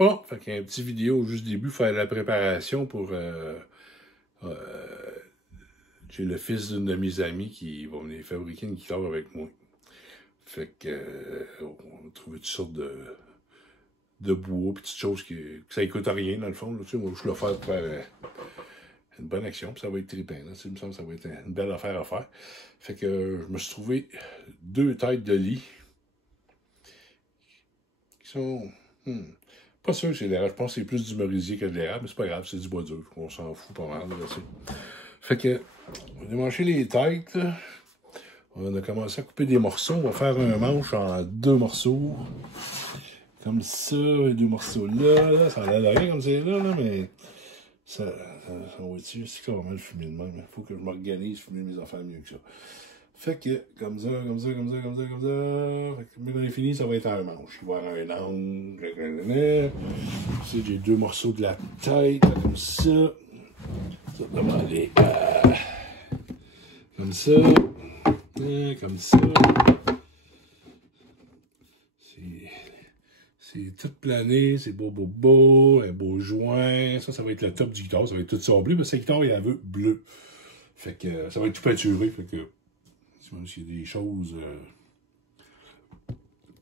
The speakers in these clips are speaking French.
Bon, fait qu'un petit vidéo au juste début, faire la préparation pour... j'ai le fils d'une de mes amies qui va venir fabriquer une guitare avec moi. Fait que on a trouvé toutes sortes de bois, petites choses que ça coûte rien dans le fond. Là, tu sais, moi, je vais le faire pour faire une bonne action, puis ça va être trippant. Là, tu sais, il me semble que ça va être une belle affaire à faire. Fait que je me suis trouvé 2 têtes de lit qui sont... pas sûr que c'est de l'érable. Je pense que c'est plus du merisier que de l'érable, mais c'est pas grave, c'est du bois dur. On s'en fout pas mal. Là, fait que, on a démanché les têtes. Là. On a commencé à couper des morceaux. On va faire un manche en 2 morceaux. Comme ça, et 2 morceaux là. Là. Ça a l'air de rien comme c'est là, mais ça va être c'est quand même fumé de même. Il faut que je m'organise, fumer mes affaires mieux que ça. Fait que, comme ça. Fait que, mais quand on est fini, ça va être un manche. Il va y avoir un angle. J'ai 2 morceaux de la tête, comme ça. Ça va aller comme ça. Comme ça. C'est tout plané, c'est beau, un beau joint. Ça va être le top du guitare. Ça va être tout sablé, mais cette guitare, il la veut bleu. Fait que ça va être tout peinturé. Fait que même s'il y a des choses...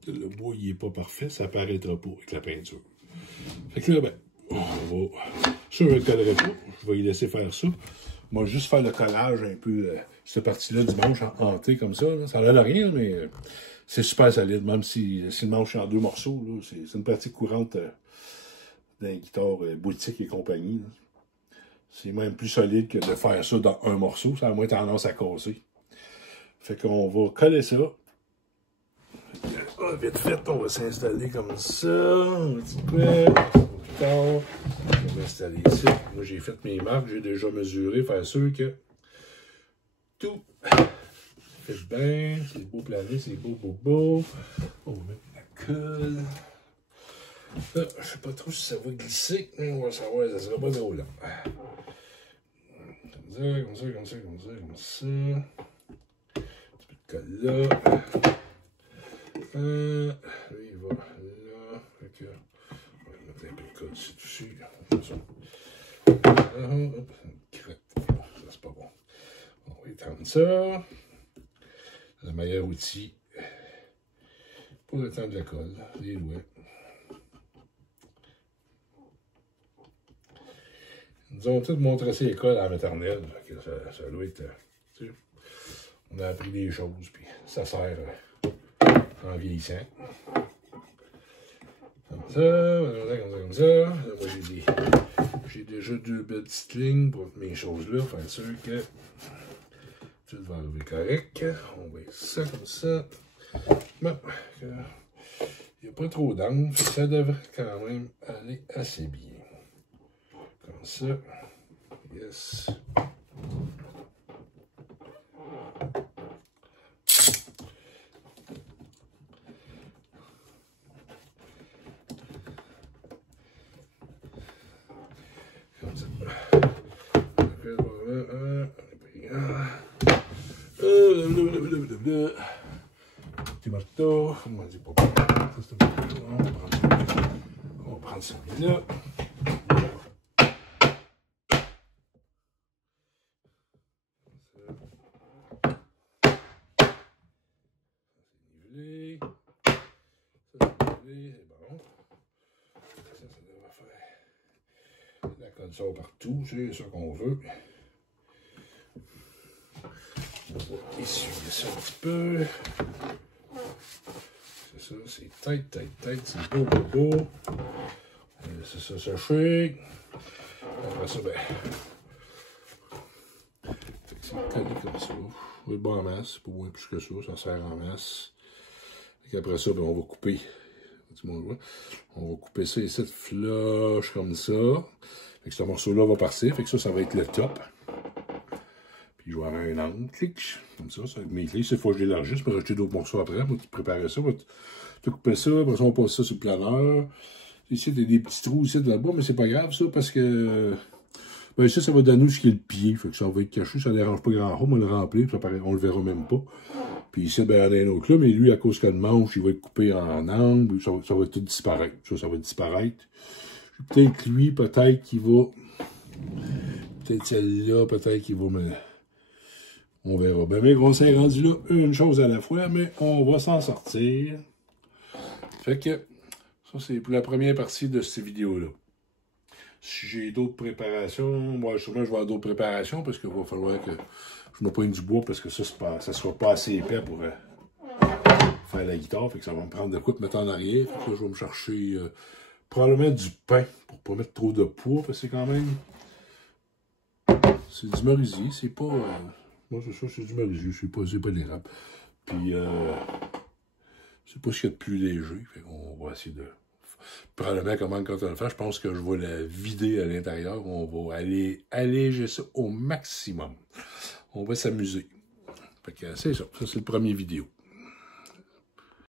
le bois, il est pas parfait, ça apparaîtra pas avec la peinture. Fait que là, ben, on va... Ça, je ne le collerai pas. Je vais y laisser faire ça. Moi, juste faire le collage un peu, cette partie-là du manche hanté comme ça. Là. Ça n'a l'air rien, mais c'est super solide. Même si le manche est en 2 morceaux, c'est une pratique courante dans les guitares boutiques et compagnie. C'est même plus solide que de faire ça dans un morceau. Ça a moins tendance à casser. Fait qu'on va coller ça. Vite fait, on va s'installer comme ça. Un petit peu. On va installer ici. Moi, j'ai fait mes marques, j'ai déjà mesuré, faire sûr que tout fait bien. C'est beau plané, c'est beau. On va mettre la colle. Là, je sais pas trop si ça va glisser, mais on va savoir, ça sera pas trop long. Comme ça. Un petit peu de colle là. Lui, il va là. Fait que, on va mettre un peu de colle dessus. Comme ça. Hop, une crête. Ça, c'est pas bon. On va étendre ça. Le meilleur outil pour étendre la colle, les doigts. Nous avons tous montré ces écoles à la maternelle. Ça doit être. Tu sais, on a appris des choses, puis ça sert en vieillissant. Comme ça. Là, moi, j'ai déjà 2 belles petites lignes pour mes choses-là, pour être sûr que tout va arriver correct. On va mettre ça comme ça. Bon, il n'y a pas trop d'angle, ça devrait quand même aller assez bien. Comme ça. Yes. Comme ça. Petit marteau. On va dire pas. On va prendre celui-là. La colle sort partout, c'est ça qu'on veut. On va essuyer ça un petit peu. C'est ça, c'est tête, c'est beau. On va laisser ça sécher. Après ça, ben. C'est collé comme ça. On va être bon en masse, pas moins plus que ça, ça sert en masse. Après ça, ben, on va couper. On va couper ça ici de flush comme ça. Fait que ce morceau-là va partir. Fait que ça va être le top. Puis je vais avoir un angle. Clic. Comme ça, avec mes clés. Il faut que je l'élargisse. Je peux rajouter d'autres morceaux après. Moi, tu préparer ça. Tu couper ça. Après ça, on passe ça sur le planeur. Ici, il y a des petits trous ici de là-bas, mais c'est pas grave ça parce que. Ben, ici, ça va donner ce qui est le pied. Fait que ça va être caché. Ça ne dérange pas grand-chose. On va le remplir. Ça paraît, on le verra même pas. Puis Puis ici, ben, il y en a un autre là, mais lui, à cause qu'il y a le manche, il va être coupé en angle, ça va tout disparaître. Ça va disparaître. Peut-être lui, peut-être qu'il va... Peut-être celle-là, peut-être qu'il va me... On verra. Ben, mais on s'est rendu là une chose à la fois, mais on va s'en sortir. Fait que, ça, c'est pour la première partie de cette vidéo-là. Si j'ai d'autres préparations, moi, sûrement, je vais avoir d'autres préparations, parce qu'il va falloir que je me poigne du bois, parce que ça ne sera pas assez épais pour faire la guitare. Fait que ça va me prendre de quoi de mettre en arrière. Fait que là, je vais me chercher probablement du pain, pour pas mettre trop de poids, parce que c'est quand même... C'est du merisier, c'est pas... moi, c'est ça, c'est du merisier, c'est pas de l'érable. Puis, c'est pas ce qu'il y a de plus léger. Fait qu'on va essayer de... Probablement, comment quand on va le faire, je pense que je vais la vider à l'intérieur. On va aller alléger ça au maximum. On va s'amuser. Fait que c'est ça. Ça, c'est le premier vidéo.